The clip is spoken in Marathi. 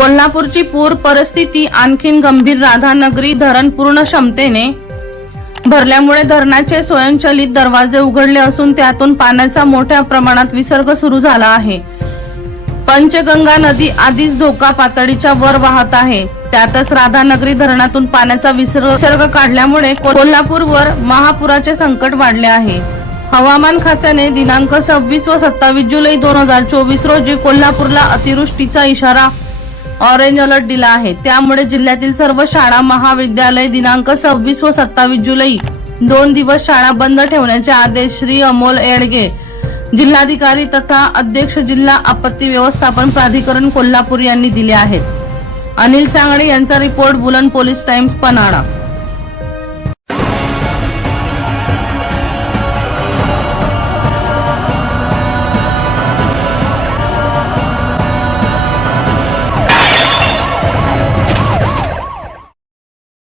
कोल्हापूरची पूर परिस्थिती आणखीन गंभीर राधानगरी धरण पूर्ण क्षमतेने भरल्यामुळे धरणाचे स्वयंचलित दरवाजे उघडले असून त्यातून पाण्याचा मोठ्या प्रमाणात विसर्ग सुरू झाला आहे. पंचगंगा नदी आधीच धोका पातळीच्या वर वाहत आहे. त्यातच राधानगरी धरणातून पाण्याचा विसर्ग विसर्ग काढल्यामुळे कोल्हापूरवर महापुराचे संकट वाढले आहे. हवामान खात्याने दिनांक सव्वीस व सत्तावीस जुलै दोन हजार चोवीस रोजी कोल्हापूरला अतिवृष्टीचा इशारा ऑरेंज अलर्ट दिला आहे. त्यामुळे जिल्ह्यातील सर्व शाळा महाविद्यालय दिनांक सव्वीस व सत्तावीस जुलै दोन दिवस शाळा बंद ठेवण्याचे आदेश श्री अमोल येडगे जिल्हाधिकारी तथा अध्यक्ष जिल्हा आपत्ती व्यवस्थापन प्राधिकरण कोल्हापूर यांनी दिले आहेत. अनिल सांगडे यांचा रिपोर्ट बुलंद पोलीस टाइम्स पन्हाळा.